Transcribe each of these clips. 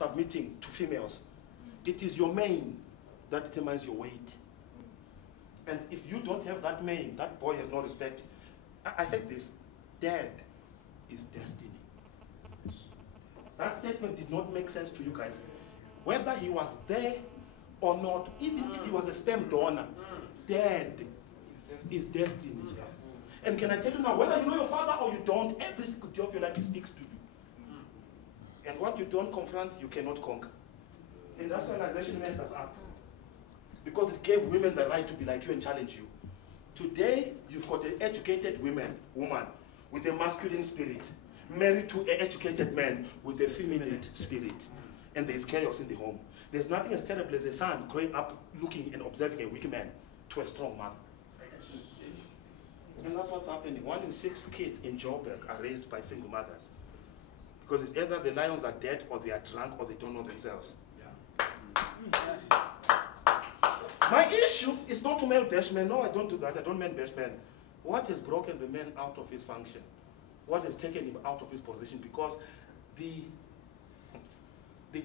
submitting to females. It is your mane that determines your weight. And if you don't have that mane, that boy has no respect. I said this, dad is destiny. That statement did not make sense to you guys. Whether he was there or not, even if he was a sperm donor, dad is destiny. Yes. And can I tell you now, whether you know your father or you don't, every single day of your life he speaks to you. And what you don't confront, you cannot conquer. Industrialization messed us up. Because it gave women the right to be like you and challenge you. Today, you've got an educated woman with a masculine spirit, married to an educated man with a feminine spirit. And there's chaos in the home. There's nothing as terrible as a son growing up looking and observing a weak man to a strong mother. And that's what's happening. 1 in 6 kids in Joburg are raised by single mothers. Because it's either the lions are dead or they are drunk or they don't know themselves. Yeah. My issue is not to male bash men. No, I don't do that. I don't men bash men. What has broken the man out of his function? What has taken him out of his position? Because the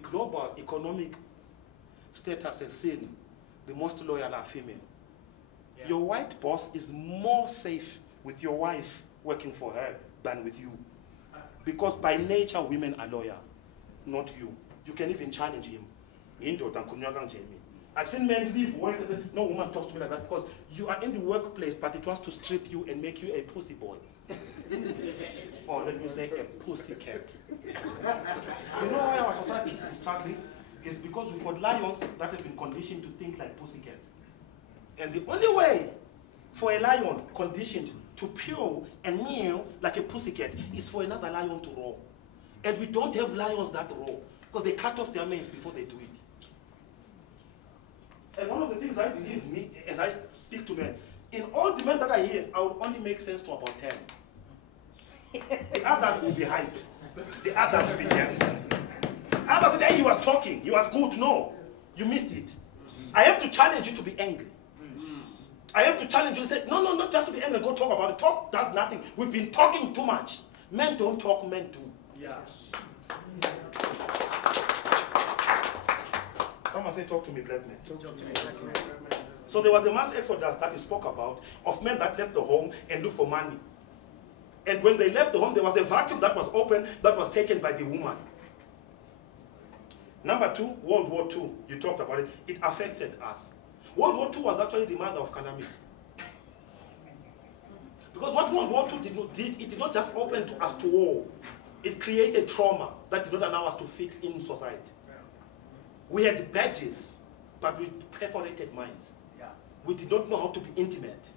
global economic status has seen the most loyal are female. Yeah. Your white boss is more safe with your wife working for her than with you. Because by nature, women are loyal, not you. You can even challenge him. I've seen men leave work and say, no woman talks to me like that, because you are in the workplace, but it wants to strip you and make you a pussy boy. Or let me say, a pussy cat. You know why our society is struggling? It's because we've got lions that have been conditioned to think like pussy cats. And the only way for a lion conditioned to purr and meow like a pussycat is for another lion to roar. And we don't have lions that roar, because they cut off their manes before they do it. And one of the things I believe, as I speak to men, in all the men that I hear, I would only make sense to about 10. The others will be hype. The others will be deaf. Others said, hey, he was talking, he was good. No, you missed it. I have to challenge you to be angry. I have to challenge you and say, no, not just to be angry, go talk about it. Talk does nothing. We've been talking too much. Men don't talk, men do. Yeah. Someone say, talk to me, black men. Talk to me, black men. So there was a mass exodus that he spoke about of men that left the home and looked for money. And when they left the home, there was a vacuum that was open that was taken by the woman. Number 2, World War II. You talked about it. It affected us. World War II was actually the mother of calamity. Because what World War II did, it did not just open us to war. It created trauma that did not allow us to fit in society. We had badges, but we perforated minds. Yeah. We did not know how to be intimate.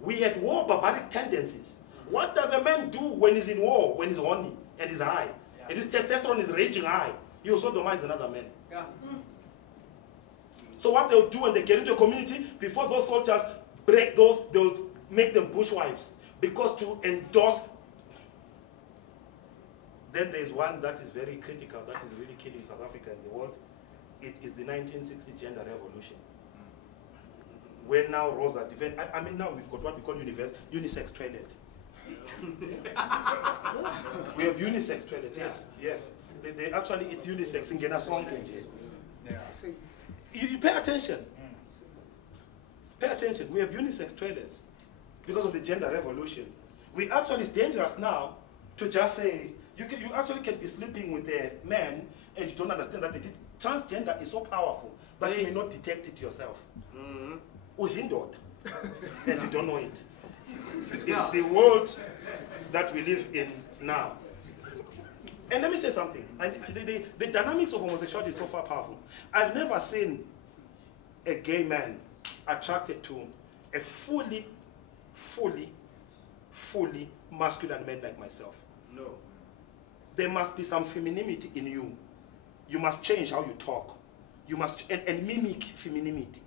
We had war barbaric tendencies. What does a man do when he's in war, when he's horny and he's high? Yeah. And his testosterone is raging high. He will sodomize another man. Yeah. So what they'll do when they get into a community, before those soldiers break those, they'll make them bushwives. Because to endorse. Then there's one that is very critical, that is really killing South Africa and the world. It is the 1960 gender revolution. Where now Rosa defend. I mean, now we've got what we call unisex toilet. We have unisex toilets, yes, yes. They actually, it's unisex. You pay attention. Pay attention. We have unisex toilets because of the gender revolution. It's dangerous now to just say, you actually can be sleeping with a man and you don't understand that transgender is so powerful that you may not detect it yourself. And you don't know it. It's the world that we live in now. And let me say something. The dynamics of homosexuality is so far powerful. I've never seen a gay man attracted to a fully masculine man like myself. No. There must be some femininity in you. You must change how you talk. You must and mimic femininity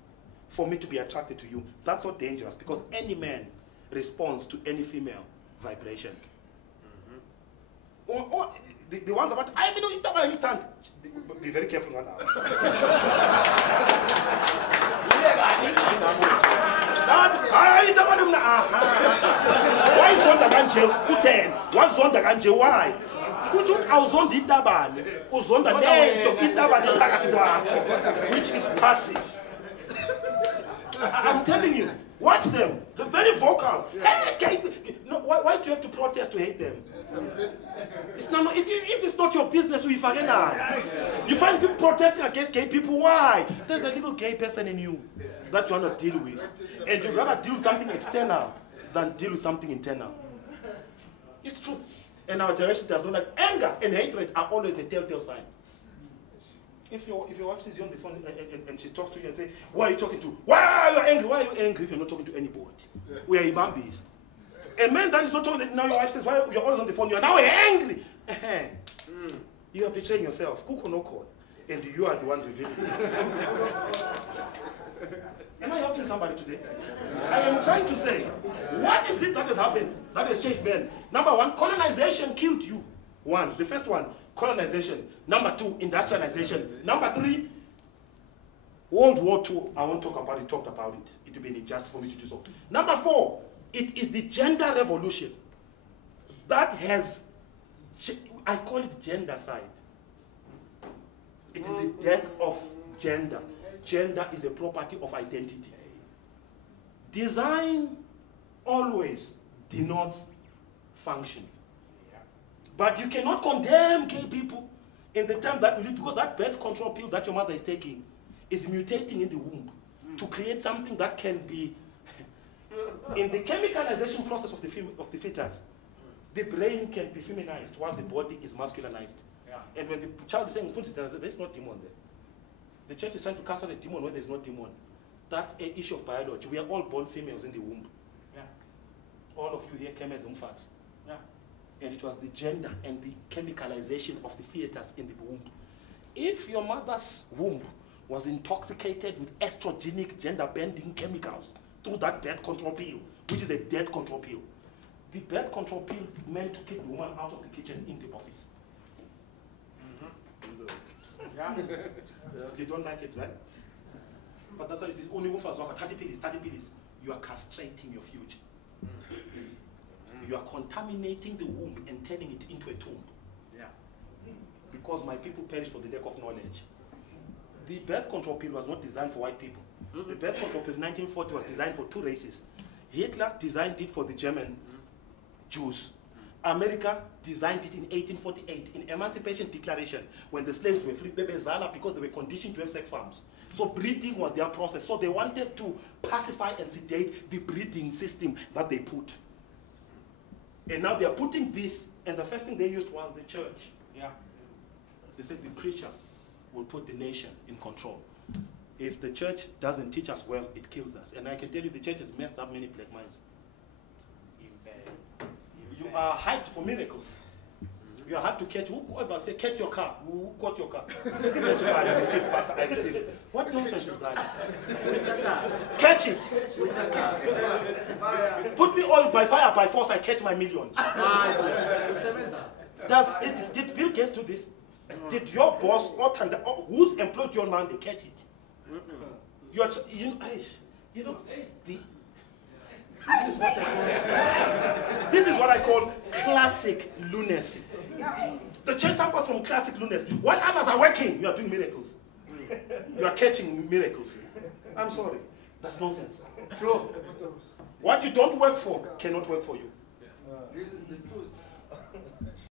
for me to be attracted to you. That's so dangerous because any man responds to any female vibration. Or the ones about, I mean, it's not instant. Be very careful now. Why is on the why? Kuthi awuzonda itabane, uzonda lento itabane phakathi kwakho, which is passive. I'm telling you, watch them. They're very vocal. Hey, no, why do you have to protest to hate them? It's not, if it's not your business, you find people protesting against gay people. Why? There's a little gay person in you that you want to deal with. And you'd rather deal with something external than deal with something internal. It's true. And our generation does not like anger and hatred are always the telltale sign. If your wife sees you on the phone and she talks to you and says, who are you talking to? Why are you angry? Why are you angry if you're not talking to anybody? We are Ibambis. A man that is not talking, now your wife says, why you're always on the phone? You're now angry. You are betraying yourself. Kuku no call. And you are the one revealing it. Am I helping somebody today? I am trying to say, what is it that has happened that has changed men? Number one, colonization killed you. One, the first one, colonization. Number two, industrialization. Number three, World War II. I won't talk about it, talked about it. It will be an injustice for me to do so. Number four, it is the gender revolution that has, I call it gendercide. It is the death of gender. Gender is a property of identity. Design always denotes function. But you cannot condemn gay people in the time that we live, because that birth control pill that your mother is taking is mutating in the womb to create something that can be, in the chemicalization process of the fetus, the brain can be feminized while the body is masculinized. Yeah. And when the child is saying, there's no demon there. The church is trying to cast out a demon where there's no demon. That's an issue of biology. We are all born females in the womb. Yeah. All of you here came as infants. Yeah. And it was the gender and the chemicalization of the fetus in the womb. If your mother's womb was intoxicated with estrogenic gender-bending chemicals through that birth control pill, which is a death control pill, the birth control pill meant to keep the woman out of the kitchen in the office. Yeah. You don't like it, right? But that's what it is. Only 30 pills. You are castrating your future. You are contaminating the womb and turning it into a tomb. Yeah. Because my people perish for the lack of knowledge. The birth control pill was not designed for white people. The birth control pill in 1940 was designed for two races. Hitler designed it for the German Jews. America designed it in 1848 in Emancipation Declaration when the slaves were free because they were conditioned to have sex farms. So breeding was their process. So they wanted to pacify and sedate the breeding system that they put. And now they are putting this, and the first thing they used was the church. Yeah. They said the preacher will put the nation in control. If the church doesn't teach us well, it kills us. And I can tell you the church has messed up many black minds. You are hyped for miracles. You are hyped to catch, whoever say, catch your car. Who caught your car? Catch your car, I receive, Pastor, I receive. What nonsense is that? Catch it. Put me all by fire, by force, I catch my million. Did Bill Gates do this? Did your boss, who's employed your man, they catch it? This is what I call classic lunacy. The church suffers from classic lunacy. While others are working, you are doing miracles. You are catching miracles. I'm sorry. That's nonsense. True. What you don't work for cannot work for you. This is the truth.